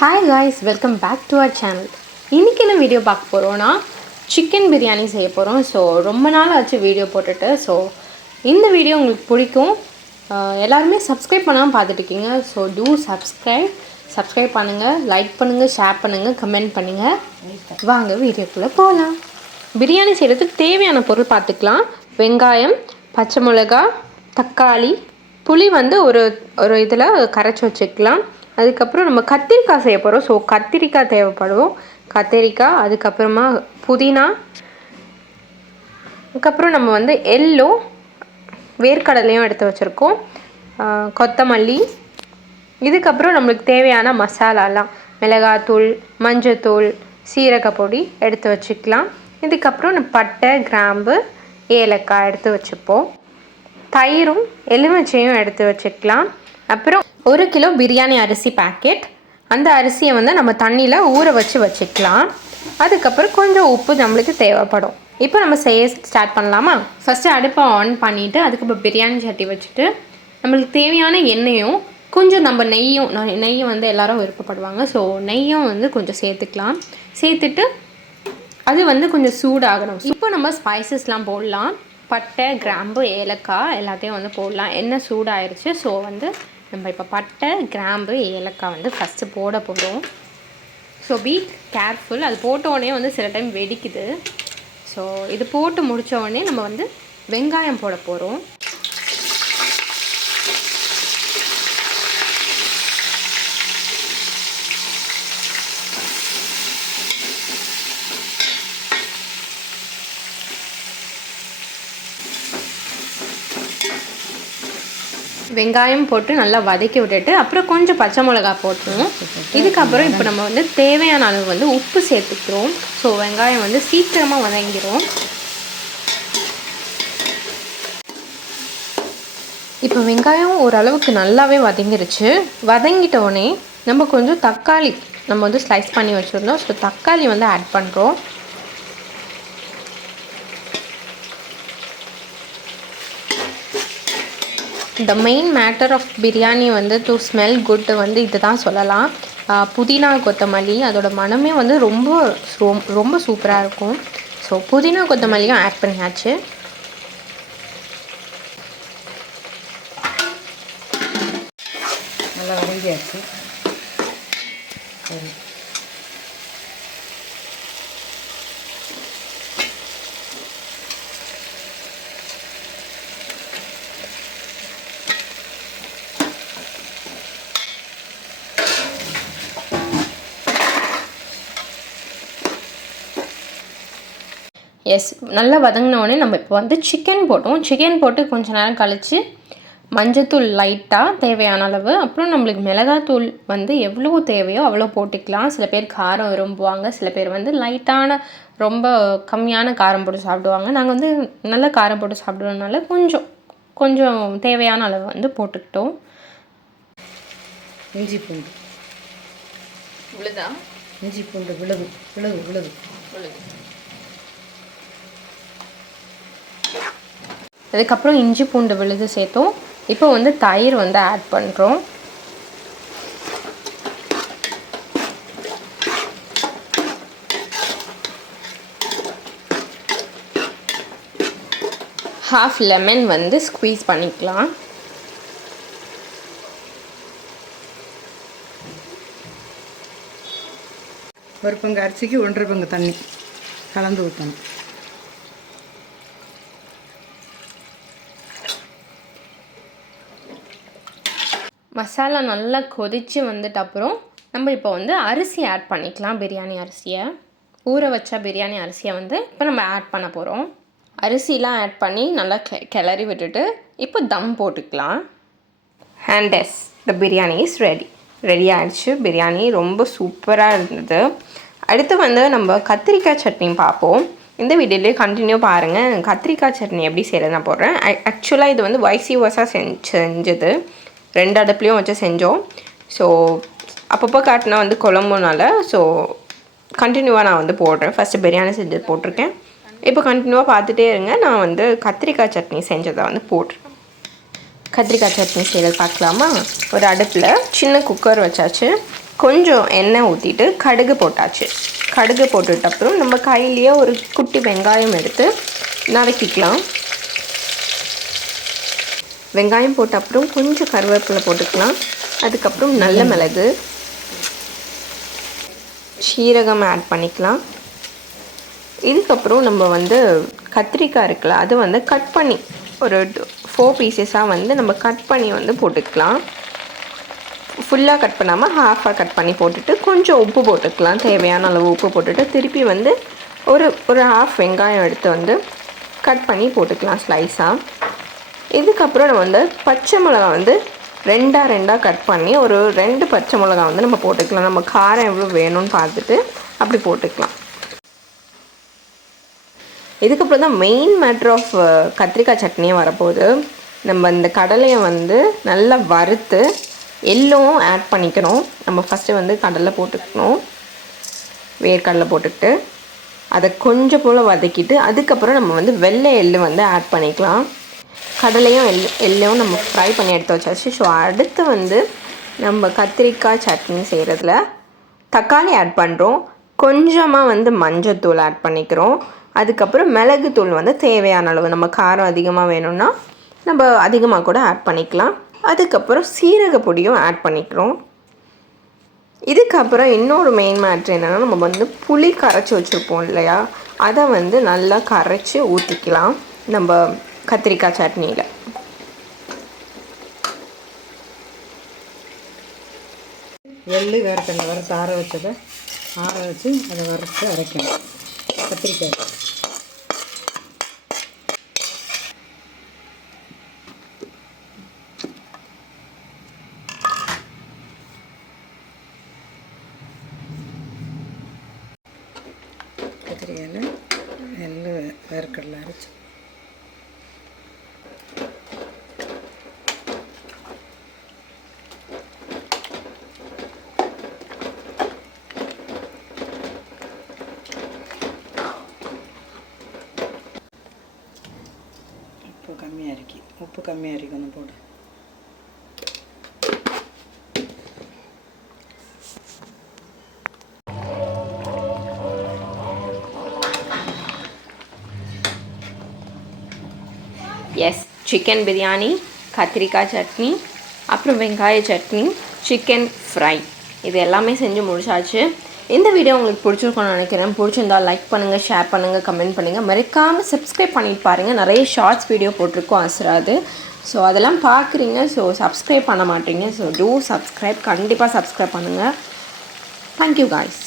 Hi guys, welcome back to our channel. இன்றைக்கி என்ன video பார்க்க போகிறோன்னா சிக்கன் பிரியாணி செய்ய போகிறோம். ஸோ ரொம்ப நாள் ஆச்சு வீடியோ போட்டுட்டு. ஸோ இந்த வீடியோ உங்களுக்கு பிடிக்கும். எல்லாருமே சப்ஸ்கிரைப் பண்ணாமல் பார்த்துட்ருக்கீங்க. ஸோ டூ சப்ஸ்கிரைப் பண்ணுங்கள், லைக் பண்ணுங்கள், ஷேர் பண்ணுங்கள், கமெண்ட் பண்ணுங்கள். வாங்க வீடியோக்குள்ளே போகலாம். பிரியாணி செய்கிறதுக்கு தேவையான பொருள் பார்த்துக்கலாம். வெங்காயம், பச்சை மிளகா, தக்காளி, புளி ஒரு இதில் கரைச்சி வச்சுக்கலாம். அதுக்கப்புறம் நம்ம கத்திரிக்காய் செய்ய போகிறோம். ஸோ கத்திரிக்காய் தேவைப்படும். கத்திரிக்காய், அதுக்கப்புறமா புதினா, அதுக்கப்புறம் நம்ம எள்ளோ வேர்க்கடலையும் எடுத்து வச்சுருக்கோம். கொத்தமல்லி, இதுக்கப்புறம் நம்மளுக்கு தேவையான மசாலாலாம் மிளகாத்தூள், மஞ்சத்தூள், சீரகப்பொடி எடுத்து வச்சுக்கலாம். இதுக்கப்புறம் பட்டை, கிராம்பு, ஏலக்காய் எடுத்து வச்சுப்போம். தயிரும் எலுமிச்சையும் எடுத்து வச்சுக்கலாம். அப்புறம் 1 கிலோ பிரியாணி அரிசி பேக்கெட். அந்த அரிசியை நம்ம தண்ணியில் ஊற வச்சுக்கலாம். அதுக்கப்புறம் கொஞ்சம் உப்பு நம்மளுக்கு தேவைப்படும். இப்போ நம்ம செய்ய ஸ்டார்ட் பண்ணலாமா? ஃபஸ்ட்டு அடுப்பை ஆன் பண்ணிவிட்டு அதுக்கப்புறம் பிரியாணி சட்டி வச்சுட்டு நம்மளுக்கு தேவையான எண்ணெயும் கொஞ்சம் நம்ம நெய்யும் எல்லோரும் விருப்பப்படுவாங்க. ஸோ நெய்யும் கொஞ்சம் சேர்த்துக்கலாம். சேர்த்துட்டு அது கொஞ்சம் சூடாகணும். இப்போ நம்ம ஸ்பைசஸ்லாம் போடலாம். பட்டை, கிராம்பு, ஏலக்காய் எல்லாத்தையும் போடலாம். எண்ணெய் சூடாயிருச்சு. ஸோ நம்ம இப்போ பட்டை, கிராம்பு, ஏலக்காய் ஃபஸ்ட்டு போட போகிறோம். So be careful. அது போட்ட உடனே சில டைம் வெடிக்குது. ஸோ இது போட்டு முடித்த உடனே நம்ம வெங்காயம் போட போகிறோம். வெங்காயம் போட்டு நல்லா வதக்கி விட்டுட்டு அப்புறம் கொஞ்சம் பச்சை மிளகா போட்டுருவோம். இதுக்கப்புறம் இப்போ நம்ம தேவையான அளவு உப்பு சேர்த்துக்கிறோம். ஸோ வெங்காயம் சீக்கிரமாக வதங்கிடும். இப்போ வெங்காயம் ஓரளவுக்கு நல்லாவே வதங்கிருச்சு. வதங்கிட்டோடனே நம்ம கொஞ்சம் தக்காளி நம்ம ஸ்லைஸ் பண்ணி வச்சுருந்தோம். ஸோ தக்காளி ஆட் பண்ணுறோம். The main matter of biryani to smell good இது தான் சொல்லலாம். புதினா, கொத்தமல்லி அதோட மனமே ரொம்ப ரொம்ப சூப்பராக இருக்கும். ஸோ புதினா, கொத்தமல்லியும் ஆட் பண்ணியாச்சு. நல்லா வதங்கியாச்சு. எஸ், நல்லா வதங்கினோடனே நம்ம இப்போ சிக்கன் போட்டோம். சிக்கன் போட்டு கொஞ்சம் நேரம் கழித்து மஞ்சத்தூள் லைட்டாக தேவையான அளவு, அப்புறம் நம்மளுக்கு மிளகாத்தூள் எவ்வளோ தேவையோ அவ்வளோ போட்டுக்கலாம். சில பேர் காரம் விரும்புவாங்க, சில பேர் லைட்டான ரொம்ப கம்மியான காரம் போட்டு சாப்பிடுவாங்க. நாங்கள் நல்ல காரம் போட்டு சாப்பிடுறதுனால கொஞ்சம் தேவையான அளவு போட்டுக்கிட்டோம். இஞ்சி பூண்டு விழுதா? இஞ்சி பூண்டு விழுது விழுது விழுது விழுது அதுக்கப்புறம் இஞ்சி பூண்டு விழுது சேர்த்தோம். இப்போ தயிர் ஆட் பண்ணுறோம். ஹாஃப் லெமன் ஸ்குவீஸ் பண்ணிக்கலாம். ஒரு பங்கு அரிசிக்கு 1.5 பங்கு தண்ணி கலந்து ஊற்றணும். மசாலா நல்லா கொதித்து அப்புறம் நம்ம இப்போ அரிசி ஆட் பண்ணிக்கலாம். பிரியாணி அரிசியை, ஊற வச்ச பிரியாணி அரிசியை இப்போ நம்ம ஆட் பண்ண போகிறோம். அரிசிலாம் ஆட் பண்ணி நல்லா கிளறி விட்டுட்டு இப்போ தம் போட்டுக்கலாம். ஹேண்டஸ் த பிரியாணி இஸ் ரெடி ஆகிடுச்சு. பிரியாணி ரொம்ப சூப்பராக இருந்தது. அடுத்து நம்ம கத்திரிக்காய் சட்னி பார்ப்போம். இந்த வீடியோலேயே கண்டினியூ பாருங்கள். கத்திரிக்காய் சட்னி எப்படி செய்கிறது நான் போடுறேன். ஆக்சுவலாக இது வைசி வர்ஸா செஞ்சது. 2 அடுப்புலையும் வச்சு செஞ்சோம். ஸோ அப்பப்போ காட்டினா குழம்புனால ஸோ கண்டினியூவாக நான் போடுறேன். ஃபஸ்ட்டு பிரியாணி செஞ்சது போட்டிருக்கேன். இப்போ கண்டினியூவாக பார்த்துட்டே இருங்க. நான் கத்திரிக்காய் சட்னி செஞ்சதை போடுறேன். கத்திரிக்காய் சட்னி செய்கிறது பார்க்கலாமா? ஒரு அடுப்பில் சின்ன குக்கர் வச்சாச்சு. கொஞ்சம் எண்ணெய் ஊற்றிட்டு கடுகு போட்டாச்சு. கடுகு போட்டுட்ட அப்புறம் நம்ம கையிலேயே ஒரு குட்டி வெங்காயம் எடுத்து நறுக்கிக்கலாம். வெங்காயம் போட்ட அப்புறம் கொஞ்சம் கருவேப்பிலை போட்டுக்கலாம். அதுக்கப்புறம் நல்ல மிளகு, சீரகம் ஆட் பண்ணிக்கலாம். இதுக்கப்புறம் நம்ம கத்திரிக்காய் இருக்குல்ல, அது கட் பண்ணி ஒரு 4 பீசஸாக நம்ம கட் பண்ணி போட்டுக்கலாம். ஃபுல்லாக கட் பண்ணாமல் ஹாஃபாக கட் பண்ணி போட்டுட்டு கொஞ்சம் உப்பு போட்டுக்கலாம். தேவையான அளவு உப்பு போட்டுட்டு திருப்பி ஒரு ஹாஃப் வெங்காயம் எடுத்து கட் பண்ணி போட்டுக்கலாம் ஸ்லைஸாக. இதுக்கப்புறம் நம்ம பச்சை மிளகா ரெண்டாக கட் பண்ணி ஒரு 2 பச்சை மிளகா நம்ம போட்டுக்கலாம். நம்ம காரம் எவ்வளோ வேணும்னு பார்த்துட்டு அப்படி போட்டுக்கலாம். இதுக்கப்புறம் தான் மெயின் மேட்ரு ஆஃப் கத்திரிக்காய் சட்னியே வரப்போகுது. நம்ம இந்த கடலையை நல்லா வறுத்து எள்ளும் ஆட் பண்ணிக்கணும். நம்ம ஃபஸ்ட்டு கடலை போட்டுக்கணும். வேர்க்கடலை போட்டுக்கிட்டு அதை கொஞ்சம் போல் வதக்கிட்டு அதுக்கப்புறம் நம்ம வெள்ளை எள்ளு ஆட் பண்ணிக்கலாம். கடலையும் எள்ளையும் நம்ம ஃப்ரை பண்ணி எடுத்து வச்சாச்சு. ஸோ அடுத்து நம்ம கத்திரிக்காய் சட்னி செய்கிறதுல தக்காளி ஆட் பண்ணுறோம். கொஞ்சமாக மஞ்சத்தூள் ஆட் பண்ணிக்கிறோம். அதுக்கப்புறம் மிளகுத்தூள் தேவையான அளவு, நம்ம காரம் அதிகமாக வேணும்னா நம்ம அதிகமாக கூட ஆட் பண்ணிக்கலாம். அதுக்கப்புறம் சீரக பொடியும் ஆட் பண்ணிக்கிறோம். இதுக்கப்புறம் இன்னொரு மெயின் மேட்ரு என்னென்னா, நம்ம புளி கரைச்சி வச்சுருப்போம் இல்லையா, அதை நல்லா கரைச்சி ஊற்றிக்கலாம் நம்ம கத்திரிக்காய் சட்னியில். எள்ளு வேர்க்கடலை வறுத்து ஆற வச்சு அதை வறுத்து அரைக்கணும் கத்திரிக்காய். கத்திரிக்காயில் எள்ளு வேர்க்கடலை அரைச்சி உப்பு கம்மியாக இருக்கணும் போடு. எஸ், சிக்கன் பிரியாணி, கத்திரிக்காய் சட்னி, அப்புறம் வெங்காய சட்னி, சிக்கன் ஃப்ரை, இது எல்லாமே செஞ்சு முடிச்சாச்சு. இந்த வீடியோ உங்களுக்கு பிடிச்சிருக்கோன்னு நினைக்கிறேன். பிடிச்சிருந்தால் லைக் பண்ணுங்கள், ஷேர் பண்ணுங்கள், கமெண்ட் பண்ணுங்கள். மறக்காமல் சப்ஸ்கிரைப் பண்ணிட்டு பாருங்கள். நிறைய ஷார்ட்ஸ் வீடியோ போட்டிருக்கோம் அசராது. ஸோ அதெல்லாம் பார்க்குறீங்க, ஸோ சப்ஸ்கிரைப் பண்ண மாட்டீங்க. ஸோ டூ சப்ஸ்கிரைப், கண்டிப்பாக சப்ஸ்கிரைப் பண்ணுங்கள். Thank you guys.